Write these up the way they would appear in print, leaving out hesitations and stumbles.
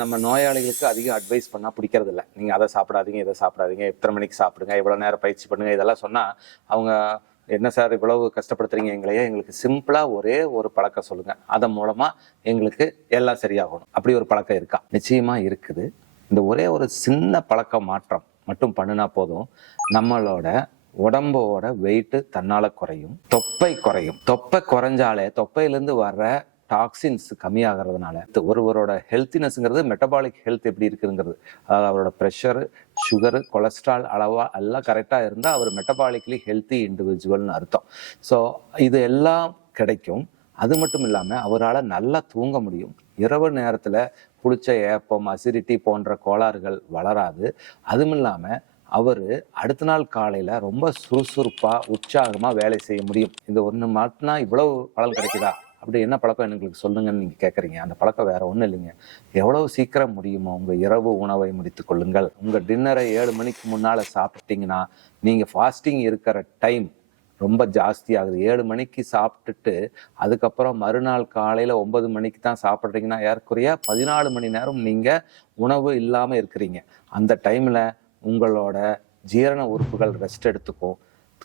நம்ம நோயாளிகளுக்கு அதிகம் அட்வைஸ் பண்ணால் பிடிக்கிறது இல்லை. நீங்கள் அதை சாப்பிடாதீங்க, இதை சாப்பிடாதீங்க, எத்தனை மணிக்கு சாப்பிடுங்க, எவ்வளோ நேரம் பயிற்சி பண்ணுங்க, இதெல்லாம் சொன்னால் அவங்க என்ன சார் இவ்வளவு கஷ்டப்படுத்துறீங்க எங்களையே, எங்களுக்கு சிம்பிளாக ஒரே ஒரு பழக்கம் சொல்லுங்கள், அதன் மூலமாக எங்களுக்கு எல்லாம் சரியாகணும். அப்படி ஒரு பழக்கம் இருக்கா? நிச்சயமாக இருக்குது. இந்த ஒரே ஒரு சின்ன பழக்க மாற்றம் மட்டும் பண்ணினா போதும், நம்மளோட உடம்போட வெயிட்டு தன்னால குறையும், தொப்பை குறையும். தொப்பை குறைஞ்சாலே தொப்பையிலேருந்து வர்ற டாக்ஸின்ஸ் கம்மியாகிறதுனால ஒருவரோட ஹெல்த்தினஸ்ங்கிறது மெட்டபாலிக் ஹெல்த் எப்படி இருக்குங்கிறது, அதாவது அவரோட ப்ரெஷரு, சுகரு, கொலஸ்ட்ரால் அளவா எல்லாம் கரெக்டாக இருந்தால் அவர் மெட்டபாலிக்லி ஹெல்த்தி இண்டிவிஜுவல்னு அர்த்தம். ஸோ இது எல்லாம் கிடைக்கும். அது மட்டும் இல்லாமல் அவரால் நல்லா தூங்க முடியும். இரவு நேரத்தில் புளிச்ச ஏப்பம், அசிடிட்டி போன்ற கோளாறுகள் வளராது. அதுவும் இல்லாமல் அவர் அடுத்த நாள் காலையில் ரொம்ப சுறுசுறுப்பாக உற்சாகமாக வேலை செய்ய முடியும். இந்த ஒன்று மாட்டினா இவ்வளவு பலன் கிடைக்குதா? அப்படி என்ன பழக்கம் எங்களுக்கு சொல்லுங்கன்னு நீங்கள் கேட்குறீங்க. அந்த பழக்கம் வேறு ஒன்றும் இல்லைங்க. எவ்வளவு சீக்கிரம் முடியுமோ உங்கள் இரவு உணவை முடித்து கொள்ளுங்கள். உங்கள் டின்னரை 7 மணிக்கு முன்னால் சாப்பிட்டீங்கன்னா நீங்கள் ஃபாஸ்டிங் இருக்கிற டைம் ரொம்ப ஜாஸ்தி ஆகுது. 7 மணிக்கு சாப்பிட்டுட்டு அதுக்கப்புறம் மறுநாள் காலையில் 9 மணிக்கு தான் சாப்பிட்றீங்கன்னா ஏறக்குறைய 14 மணி நேரம் நீங்கள் உணவு இல்லாமல் இருக்கிறீங்க. அந்த டைமில் உங்களோட ஜீரண உறுப்புகள் ரெஸ்ட் எடுத்துக்கும்.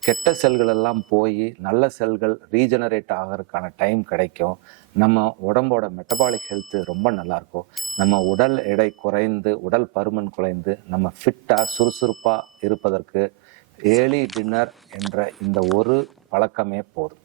கெட்ட செல்கள் எல்லாம் போய் நல்ல செல்கள் ரீஜெனரேட் ஆகிறதுக்கான டைம் கிடைக்கும். நம்ம உடம்போட மெட்டபாலிக் ஹெல்த்து ரொம்ப நல்லாயிருக்கும். நம்ம உடல் எடை குறைந்து, உடல் பருமன் குறைந்து, நம்ம ஃபிட்டாக சுறுசுறுப்பாக இருப்பதற்கு ஏர்லி டின்னர் என்ற இந்த ஒரு பழக்கமே போதும்.